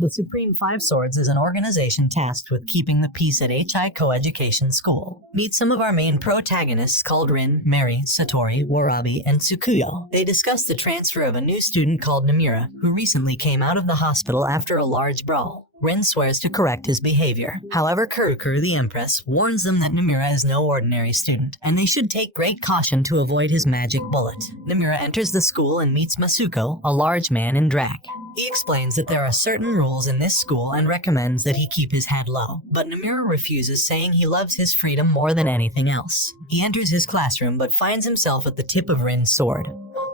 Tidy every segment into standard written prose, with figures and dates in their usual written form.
The Supreme Five Swords is an organization tasked with keeping the peace at HI Coeducation School. Meet some of our main protagonists called Rin, Mary, Satori, Warabi, and Tsukuyo. They discuss the transfer of a new student called Nomura, who recently came out of the hospital after a large brawl. Rin swears to correct his behavior. However, Kurukuru, the Empress, warns them that Nomura is no ordinary student, and they should take great caution to avoid his magic bullet. Nomura enters the school and meets Masuko, a large man in drag. He explains that there are certain rules in this school and recommends that he keep his head low, but Nomura refuses, saying he loves his freedom more than anything else. He enters his classroom but finds himself at the tip of Rin's sword,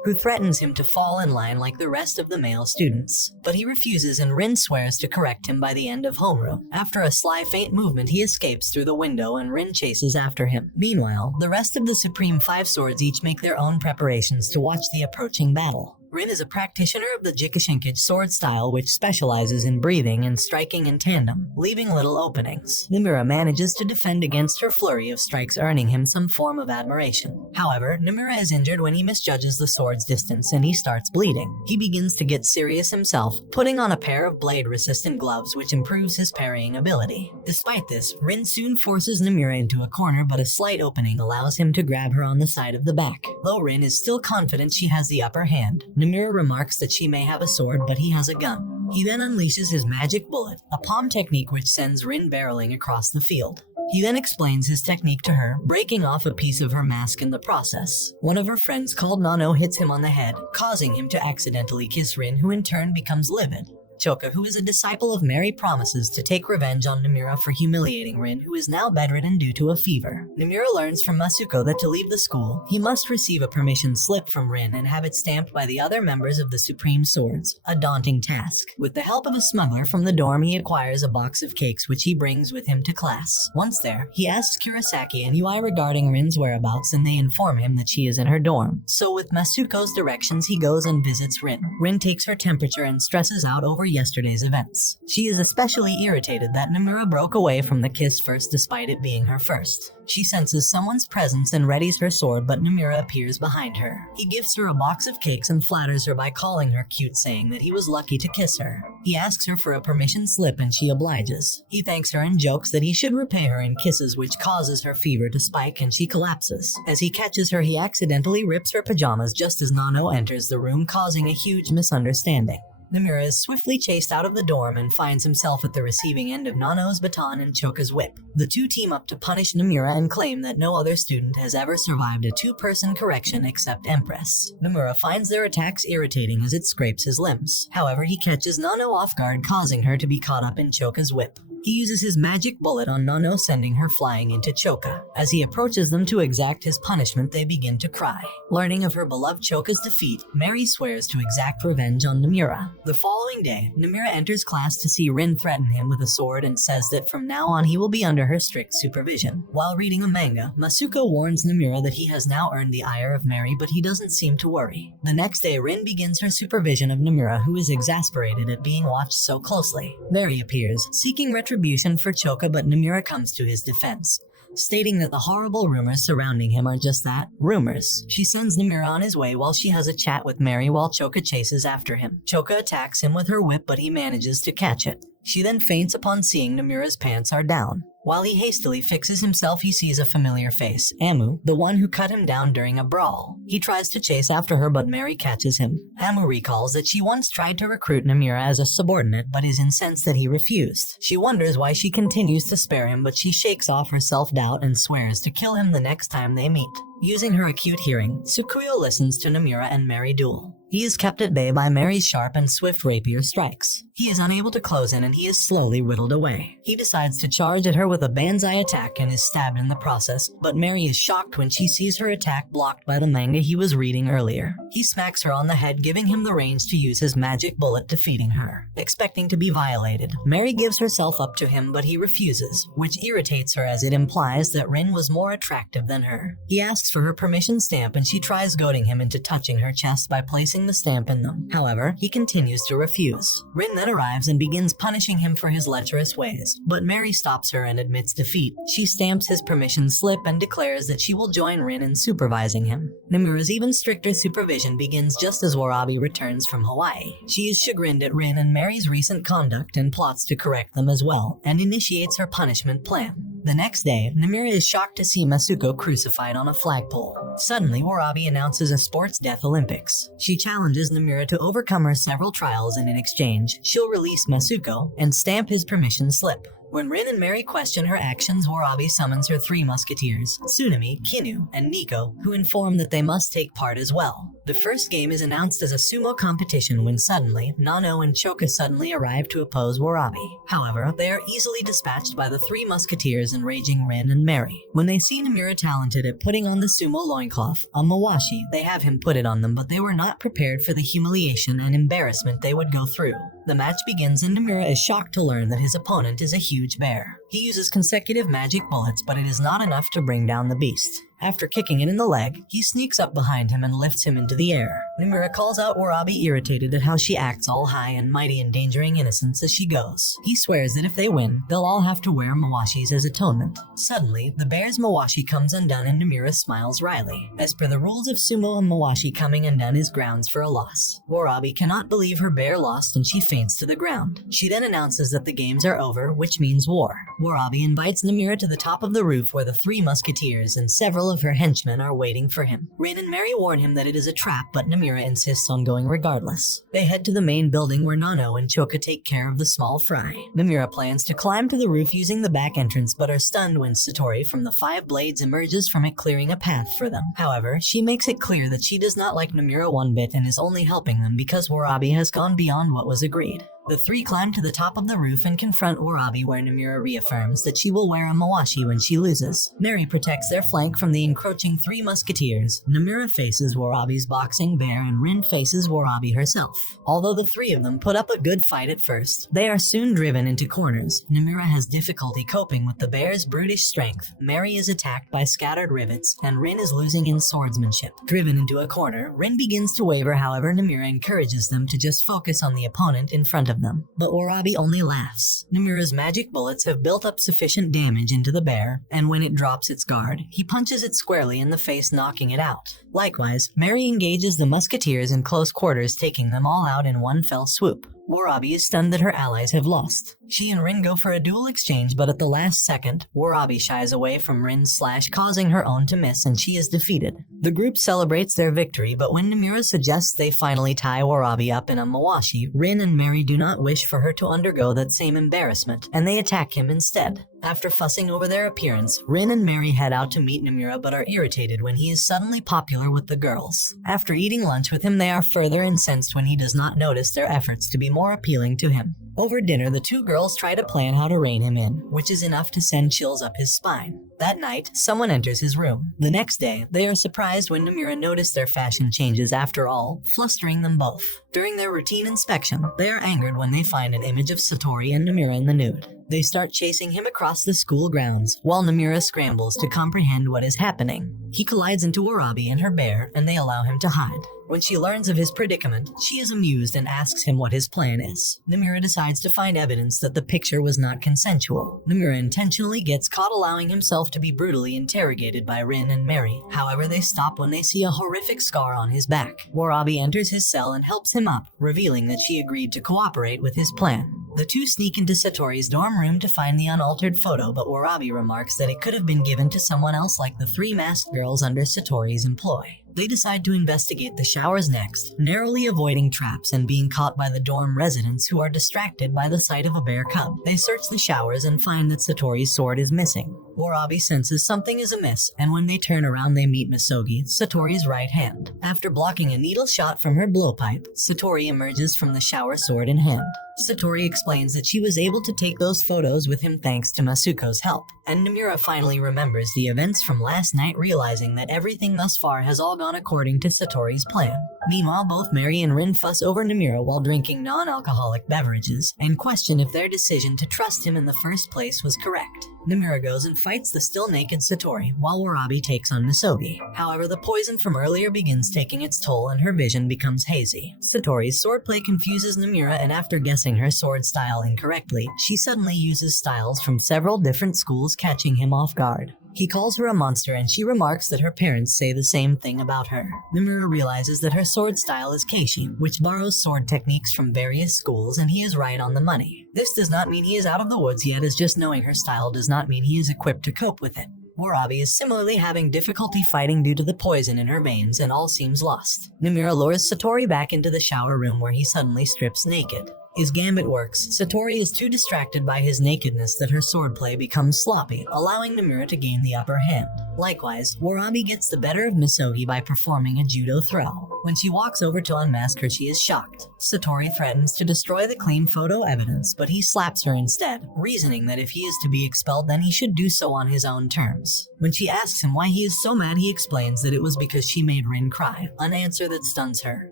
who threatens him to fall in line like the rest of the male students. But he refuses and Rin swears to correct him by the end of homeroom. After a sly feint movement, he escapes through the window and Rin chases after him. Meanwhile, the rest of the Supreme Five Swords each make their own preparations to watch the approaching battle. Rin is a practitioner of the Jikishinkage sword style, which specializes in breathing and striking in tandem, leaving little openings. Nomura manages to defend against her flurry of strikes, earning him some form of admiration. However, Nomura is injured when he misjudges the sword's distance and he starts bleeding. He begins to get serious himself, putting on a pair of blade-resistant gloves which improves his parrying ability. Despite this, Rin soon forces Nomura into a corner, but a slight opening allows him to grab her on the side of the back. Though Rin is still confident she has the upper hand, Nomura remarks that she may have a sword, but he has a gun. He then unleashes his magic bullet, a palm technique which sends Rin barreling across the field. He then explains his technique to her, breaking off a piece of her mask in the process. One of her friends called Nano hits him on the head, causing him to accidentally kiss Rin, who in turn becomes livid. Choka, who is a disciple of Mary, promises to take revenge on Nomura for humiliating Rin, who is now bedridden due to a fever. Nomura learns from Masuko that to leave the school, he must receive a permission slip from Rin and have it stamped by the other members of the Supreme Swords, a daunting task. With the help of a smuggler from the dorm, he acquires a box of cakes which he brings with him to class. Once there, he asks Kurosaki and Yui regarding Rin's whereabouts, and they inform him that she is in her dorm. So with Masuko's directions, he goes and visits Rin. Rin takes her temperature and stresses out over yesterday's events. She is especially irritated that Nomura broke away from the kiss first despite it being her first. She senses someone's presence and readies her sword, but Nomura appears behind her. He gives her a box of cakes and flatters her by calling her cute, saying that he was lucky to kiss her. He asks her for a permission slip and she obliges. He thanks her and jokes that he should repay her in kisses, which causes her fever to spike and she collapses. As he catches her, he accidentally rips her pajamas just as Nano enters the room, causing a huge misunderstanding. Nomura is swiftly chased out of the dorm and finds himself at the receiving end of Nano's baton and Choka's whip. The two team up to punish Nomura and claim that no other student has ever survived a two-person correction except Empress. Nomura finds their attacks irritating as it scrapes his limbs. However, he catches Nano off guard, causing her to be caught up in Choka's whip. He uses his magic bullet on Nano, sending her flying into Choka. As he approaches them to exact his punishment, they begin to cry. Learning of her beloved Choka's defeat, Mary swears to exact revenge on Nomura. The following day, Nomura enters class to see Rin threaten him with a sword and says that from now on he will be under her strict supervision. While reading a manga, Masuko warns Nomura that he has now earned the ire of Mary, but he doesn't seem to worry. The next day, Rin begins her supervision of Nomura, who is exasperated at being watched so closely. Mary appears, seeking retribution for Choka, but Nomura comes to his defense, stating that the horrible rumors surrounding him are just that, rumors. She sends Nomura on his way while she has a chat with Mary while Choka chases after him. Choka attacks him with her whip, but he manages to catch it. She then faints upon seeing Nomura's pants are down. While he hastily fixes himself, he sees a familiar face, Amu, the one who cut him down during a brawl. He tries to chase after her, but Mary catches him. Amu recalls that she once tried to recruit Nomura as a subordinate, but is incensed that he refused. She wonders why she continues to spare him, but she shakes off her self-doubt and swears to kill him the next time they meet. Using her acute hearing, Tsukuyo listens to Nomura and Mary duel. He is kept at bay by Mary's sharp and swift rapier strikes. He is unable to close in and he is slowly whittled away. He decides to charge at her with a banzai attack and is stabbed in the process, but Mary is shocked when she sees her attack blocked by the manga he was reading earlier. He smacks her on the head, giving him the range to use his magic bullet, defeating her. Expecting to be violated, Mary gives herself up to him, but he refuses, which irritates her as it implies that Rin was more attractive than her. He asks for her permission stamp and she tries goading him into touching her chest by placing placing the stamp in them. However, he continues to refuse. Rin then arrives and begins punishing him for his lecherous ways, but Mary stops her and admits defeat. She stamps his permission slip and declares that she will join Rin in supervising him. Nomura's even stricter supervision begins just as Warabi returns from Hawaii. She is chagrined at Rin and Mary's recent conduct and plots to correct them as well, and initiates her punishment plan. The next day, Nomura is shocked to see Masuko crucified on a flagpole. Suddenly, Warabi announces a sports death Olympics. She challenges Nomura to overcome her several trials, and in exchange, she'll release Masuko and stamp his permission slip. When Rin and Mary question her actions, Warabi summons her three musketeers, Tsunami, Kinu, and Nico, who inform that they must take part as well. The first game is announced as a sumo competition when suddenly, Nano and Choka suddenly arrive to oppose Warabi. However, they are easily dispatched by the three musketeers and raging Rin and Mary. When they see Nomura talented at putting on the sumo loincloth, a mawashi, they have him put it on them, but they were not prepared for the humiliation and embarrassment they would go through. The match begins and Nomura is shocked to learn that his opponent is a huge bear. He uses consecutive magic bullets, but it is not enough to bring down the beast. After kicking it in the leg, he sneaks up behind him and lifts him into the air. Nomura calls out Warabi, irritated at how she acts all high and mighty, endangering innocence as she goes. He swears that if they win, they'll all have to wear mawashis as atonement. Suddenly, the bear's mawashi comes undone and Nomura smiles wryly. As per the rules of sumo, a mawashi coming undone is grounds for a loss. Warabi cannot believe her bear lost and she faints to the ground. She then announces that the games are over, which means war. Warabi invites Nomura to the top of the roof where the three musketeers and several of her henchmen are waiting for him. Rin and Mary warn him that it is a trap, but Nomura insists on going regardless. They head to the main building where Nano and Choka take care of the small fry. Nomura plans to climb to the roof using the back entrance, but are stunned when Satori from the Five Blades emerges from it, clearing a path for them. However, she makes it clear that she does not like Nomura one bit and is only helping them because Warabi has gone beyond what was agreed. The three climb to the top of the roof and confront Warabi, where Nomura reaffirms that she will wear a mawashi when she loses. Mary protects their flank from the encroaching three musketeers. Nomura faces Warabi's boxing bear and Rin faces Warabi herself. Although the three of them put up a good fight at first, they are soon driven into corners. Nomura has difficulty coping with the bear's brutish strength. Mary is attacked by scattered rivets, and Rin is losing in swordsmanship. Driven into a corner, Rin begins to waver, however Nomura encourages them to just focus on the opponent in front of them, but Warabi only laughs. Nomura's magic bullets have built up sufficient damage into the bear, and when it drops its guard, he punches it squarely in the face, knocking it out. Likewise, Mary engages the musketeers in close quarters, taking them all out in one fell swoop. Warabi is stunned that her allies have lost. She and Rin go for a duel exchange, but at the last second, Warabi shies away from Rin's slash, causing her own to miss, and she is defeated. The group celebrates their victory, but when Nomura suggests they finally tie Warabi up in a mawashi, Rin and Mary do not wish for her to undergo that same embarrassment, and they attack him instead. After fussing over their appearance, Rin and Mary head out to meet Nomura but are irritated when he is suddenly popular with the girls. After eating lunch with him, they are further incensed when he does not notice their efforts to be more appealing to him. Over dinner, the two girls try to plan how to rein him in, which is enough to send chills up his spine. That night, someone enters his room. The next day, they are surprised when Nomura noticed their fashion changes after all, flustering them both. During their routine inspection, they are angered when they find an image of Satori and Nomura in the nude. They start chasing him across the school grounds, while Nomura scrambles to comprehend what is happening. He collides into Warabi and her bear, and they allow him to hide. When she learns of his predicament, she is amused and asks him what his plan is. Nomura decides to find evidence that the picture was not consensual. Nomura intentionally gets caught allowing himself to be brutally interrogated by Rin and Mary. However, they stop when they see a horrific scar on his back. Warabi enters his cell and helps him up, revealing that she agreed to cooperate with his plan. The two sneak into Satori's dorm room to find the unaltered photo, but Warabi remarks that it could have been given to someone else, like the three masked girls under Satori's employ. They decide to investigate the showers next, narrowly avoiding traps and being caught by the dorm residents who are distracted by the sight of a bear cub. They search the showers and find that Satori's sword is missing. Warabi senses something is amiss, and when they turn around they meet Misogi, Satori's right hand. After blocking a needle shot from her blowpipe, Satori emerges from the shower, sword in hand. Satori explains that she was able to take those photos with him thanks to Masuko's help, and Nomura finally remembers the events from last night, realizing that everything thus far has all gone according to Satori's plan. Meanwhile, both Mary and Rin fuss over Nomura while drinking non-alcoholic beverages, and question if their decision to trust him in the first place was correct. Nomura goes and fights the still-naked Satori, while Warabi takes on Misogi. However, the poison from earlier begins taking its toll and her vision becomes hazy. Satori's swordplay confuses Nomura, and after guessing her sword style incorrectly, she suddenly uses styles from several different schools, catching him off guard. He calls her a monster, and she remarks that her parents say the same thing about her. Nomura realizes that her sword style is Keishi, which borrows sword techniques from various schools, and he is right on the money. This does not mean he is out of the woods yet, as just knowing her style does not mean he is equipped to cope with it. Warabi is similarly having difficulty fighting due to the poison in her veins, and all seems lost. Nomura lures Satori back into the shower room, where he suddenly strips naked. His gambit works. Satori is too distracted by his nakedness that her swordplay becomes sloppy, allowing Nomura to gain the upper hand. Likewise, Warabi gets the better of Misogi by performing a judo throw. When she walks over to unmask her, she is shocked. Satori threatens to destroy the claimed photo evidence, but he slaps her instead, reasoning that if he is to be expelled, then he should do so on his own terms. When she asks him why he is so mad, he explains that it was because she made Rin cry, an answer that stuns her.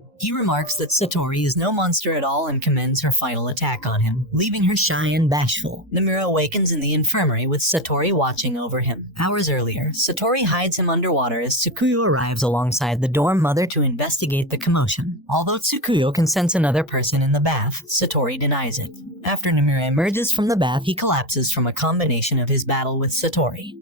He remarks that Satori is no monster at all and commends her final attack on him, leaving her shy and bashful. Nomura awakens in the infirmary with Satori watching over him. Hours earlier, Satori hides him underwater as Tsukuyo arrives alongside the dorm mother to investigate the commotion. Although Tsukuyo can sense another person in the bath, Satori denies it. After Nomura emerges from the bath, he collapses from a combination of his battle with Satori.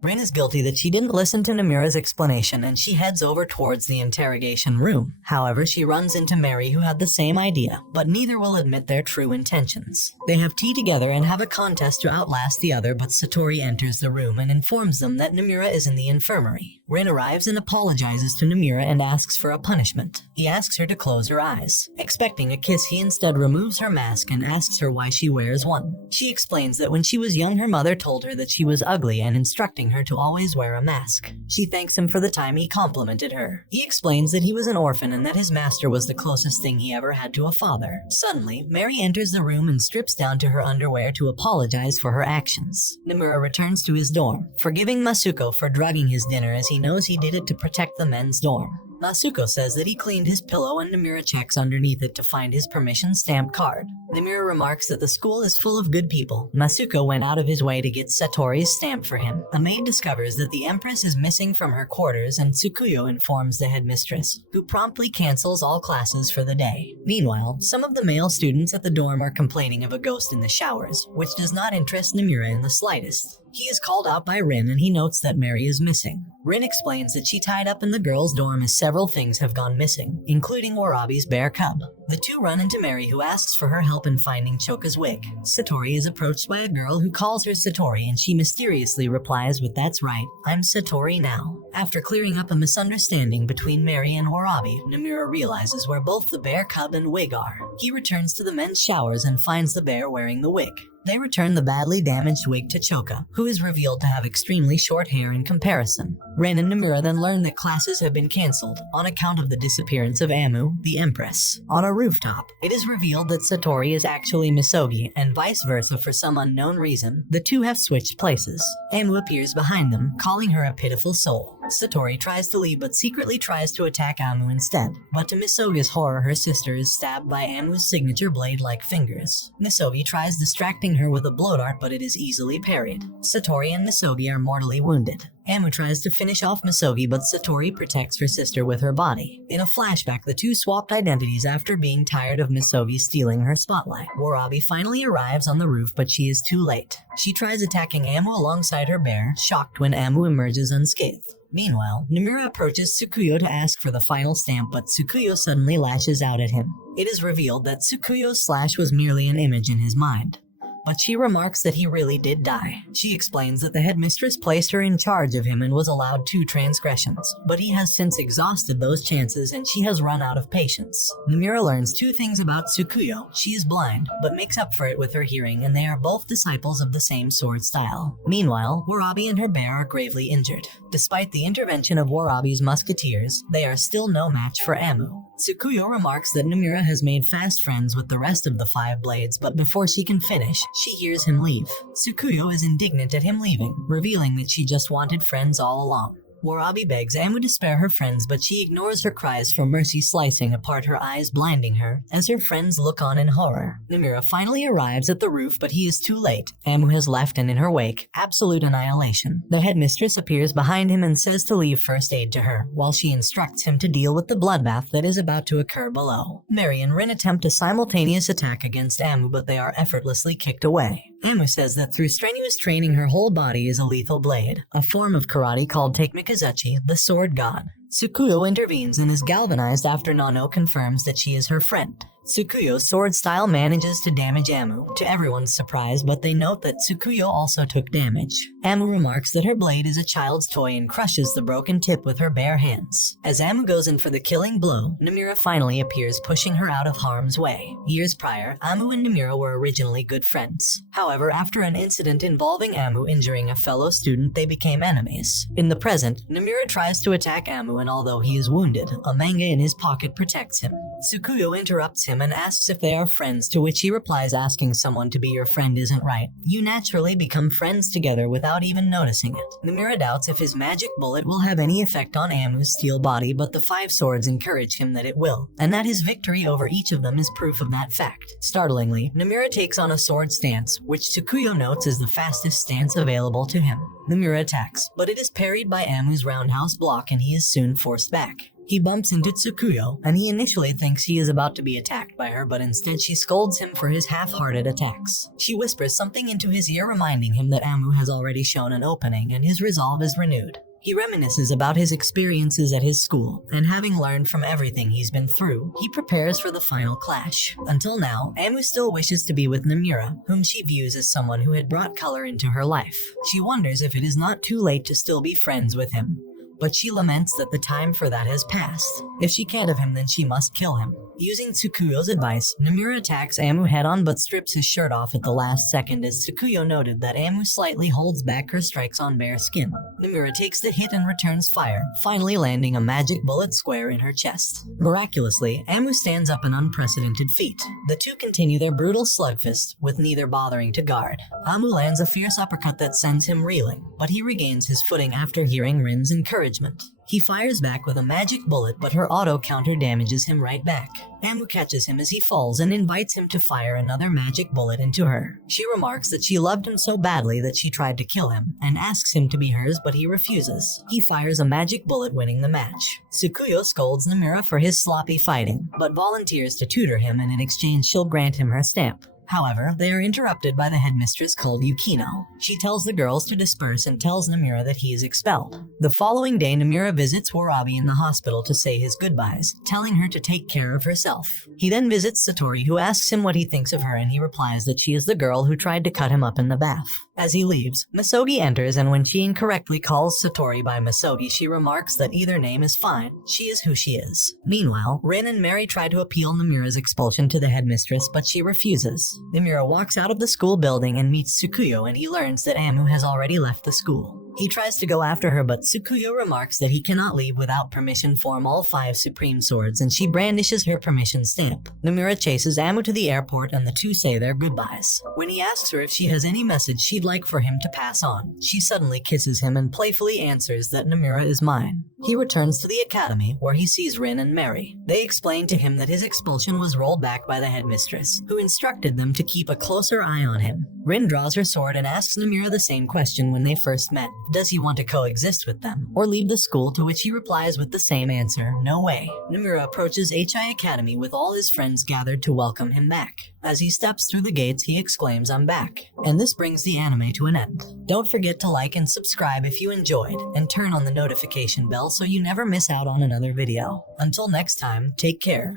Rin is guilty that she didn't listen to Nomura's explanation, and she heads over towards the interrogation room. However, she runs into Mary, who had the same idea, but neither will admit their true intentions. They have tea together and have a contest to outlast the other, but Satori enters the room and informs them that Nomura is in the infirmary. Rin arrives and apologizes to Nomura and asks for a punishment. He asks her to close her eyes. Expecting a kiss, he instead removes her mask and asks her why she wears one. She explains that when she was young, her mother told her that she was ugly and instructing her to always wear a mask. She thanks him for the time he complimented her. He explains that he was an orphan and that his master was the closest thing he ever had to a father. Suddenly, Mary enters the room and strips down to her underwear to apologize for her actions. Nomura returns to his dorm, forgiving Masuko for drugging his dinner, as he knows he did it to protect the men's dorm. Masuko says that he cleaned his pillow, and Nomura checks underneath it to find his permission stamp card. Nomura remarks that the school is full of good people. Masuko went out of his way to get Satori's stamp for him. A maid discovers that the Empress is missing from her quarters, and Tsukuyo informs the headmistress, who promptly cancels all classes for the day. Meanwhile, some of the male students at the dorm are complaining of a ghost in the showers, which does not interest Nomura in the slightest. He is called out by Rin, and he notes that Mary is missing. Rin explains that she tied up in the girls' dorm as several things have gone missing, including Warabi's bear cub. The two run into Mary, who asks for her help in finding Choka's wig. Satori is approached by a girl who calls her Satori, and she mysteriously replies with, "That's right, I'm Satori now." After clearing up a misunderstanding between Mary and Warabi, Nomura realizes where both the bear cub and wig are. He returns to the men's showers and finds the bear wearing the wig. They return the badly damaged wig to Choka, who is revealed to have extremely short hair in comparison. Rin and Nomura then learn that classes have been cancelled on account of the disappearance of Amu, the Empress. On a rooftop, it is revealed that Satori is actually Misogi, and vice versa. For some unknown reason, the two have switched places. Amu appears behind them, calling her a pitiful soul. Satori tries to leave, but secretly tries to attack Amu instead. But to Misogi's horror, her sister is stabbed by Amu's signature blade-like fingers. Misogi tries distracting her with a blow dart, but it is easily parried. Satori and Misogi are mortally wounded. Amu tries to finish off Misogi, but Satori protects her sister with her body. In a flashback, the two swapped identities after being tired of Misogi stealing her spotlight. Warabi finally arrives on the roof, but she is too late. She tries attacking Amu alongside her bear, shocked when Amu emerges unscathed. Meanwhile, Nomura approaches Tsukuyo to ask for the final stamp, but Tsukuyo suddenly lashes out at him. It is revealed that Tsukuyo's slash was merely an image in his mind, but she remarks that he really did die. She explains that the headmistress placed her in charge of him and was allowed 2 transgressions, but he has since exhausted those chances and she has run out of patience. Nomura learns 2 things about Tsukuyo. She is blind, but makes up for it with her hearing, and they are both disciples of the same sword style. Meanwhile, Warabi and her bear are gravely injured. Despite the intervention of Warabi's musketeers, they are still no match for Amu. Tsukuyo remarks that Nomura has made fast friends with the rest of the 5 blades, but before she can finish, she hears him leave. Tsukuyo is indignant at him leaving, revealing that she just wanted friends all along. Warabi begs Amu to spare her friends, but she ignores her cries for mercy, slicing apart her eyes, blinding her, as her friends look on in horror. Nomura finally arrives at the roof, but he is too late. Amu has left, and in her wake, absolute annihilation. The headmistress appears behind him and says to leave first aid to her, while she instructs him to deal with the bloodbath that is about to occur below. Mary and Rin attempt a simultaneous attack against Amu, but they are effortlessly kicked away. Amu says that through strenuous training, her whole body is a lethal blade, a form of karate called Takemikazuchi, the sword god. Tsukuyo intervenes and is galvanized after Nano confirms that she is her friend. Tsukuyo's sword style manages to damage Amu, to everyone's surprise, but they note that Tsukuyo also took damage. Amu remarks that her blade is a child's toy and crushes the broken tip with her bare hands. As Amu goes in for the killing blow, Nomura finally appears, pushing her out of harm's way. Years prior, Amu and Nomura were originally good friends. However, after an incident involving Amu injuring a fellow student, they became enemies. In the present, Nomura tries to attack Amu, and although he is wounded, a manga in his pocket protects him. Tsukuyo interrupts him and asks if they are friends, to which he replies, asking someone to be your friend isn't right. You naturally become friends together without even noticing it. Nomura doubts if his magic bullet will have any effect on Amu's steel body, but the 5 swords encourage him that it will, and that his victory over each of them is proof of that fact. Startlingly, Nomura takes on a sword stance, which Tsukuyo notes is the fastest stance available to him. Nomura attacks, but it is parried by Amu's roundhouse block and he is soon forced back. He bumps into Tsukuyo, and he initially thinks he is about to be attacked by her, but instead she scolds him for his half-hearted attacks. She whispers something into his ear, reminding him that Amu has already shown an opening, and his resolve is renewed. He reminisces about his experiences at his school, and having learned from everything he's been through, he prepares for the final clash. Until now, Amu still wishes to be with Nomura, whom she views as someone who had brought color into her life. She wonders if it is not too late to still be friends with him, but she laments that the time for that has passed. If she can't have him, then she must kill him. Using Tsukuyo's advice, Nomura attacks Amu head-on but strips his shirt off at the last second, as Tsukuyo noted that Amu slightly holds back her strikes on bare skin. Nomura takes the hit and returns fire, finally landing a magic bullet square in her chest. Miraculously, Amu stands up, an unprecedented feat. The two continue their brutal slugfest, with neither bothering to guard. Amu lands a fierce uppercut that sends him reeling, but he regains his footing after hearing Rin's encouragement. He fires back with a magic bullet, but her auto counter damages him right back. Amu catches him as he falls and invites him to fire another magic bullet into her. She remarks that she loved him so badly that she tried to kill him, and asks him to be hers, but he refuses. He fires a magic bullet, winning the match. Tsukuyo scolds Nomura for his sloppy fighting, but volunteers to tutor him, and in exchange she'll grant him her stamp. However, they are interrupted by the headmistress called Yukino. She tells the girls to disperse and tells Nomura that he is expelled. The following day, Nomura visits Warabi in the hospital to say his goodbyes, telling her to take care of herself. He then visits Satori, who asks him what he thinks of her, and he replies that she is the girl who tried to cut him up in the bath. As he leaves, Misogi enters, and when she incorrectly calls Satori by Misogi, she remarks that either name is fine. She is who she is. Meanwhile, Rin and Mary try to appeal Nomura's expulsion to the headmistress, but she refuses. Nomura walks out of the school building and meets Tsukuyo, and he learns that Amu has already left the school. He tries to go after her, but Tsukuyo remarks that he cannot leave without permission from all 5 supreme swords, and she brandishes her permission stamp. Nomura chases Amu to the airport, and the two say their goodbyes. When he asks her if she has any message she'd like for him to pass on, she suddenly kisses him and playfully answers that Nomura is mine. He returns to the academy, where he sees Rin and Mary. They explain to him that his expulsion was rolled back by the headmistress, who instructed them to keep a closer eye on him. Rin draws her sword and asks Nomura the same question when they first met. Does he want to coexist with them, or leave the school, to which he replies with the same answer, no way. Nomura approaches HI Academy with all his friends gathered to welcome him back. As he steps through the gates, he exclaims, I'm back. And this brings the anime to an end. Don't forget to like and subscribe if you enjoyed, and turn on the notification bell so you never miss out on another video. Until next time, take care.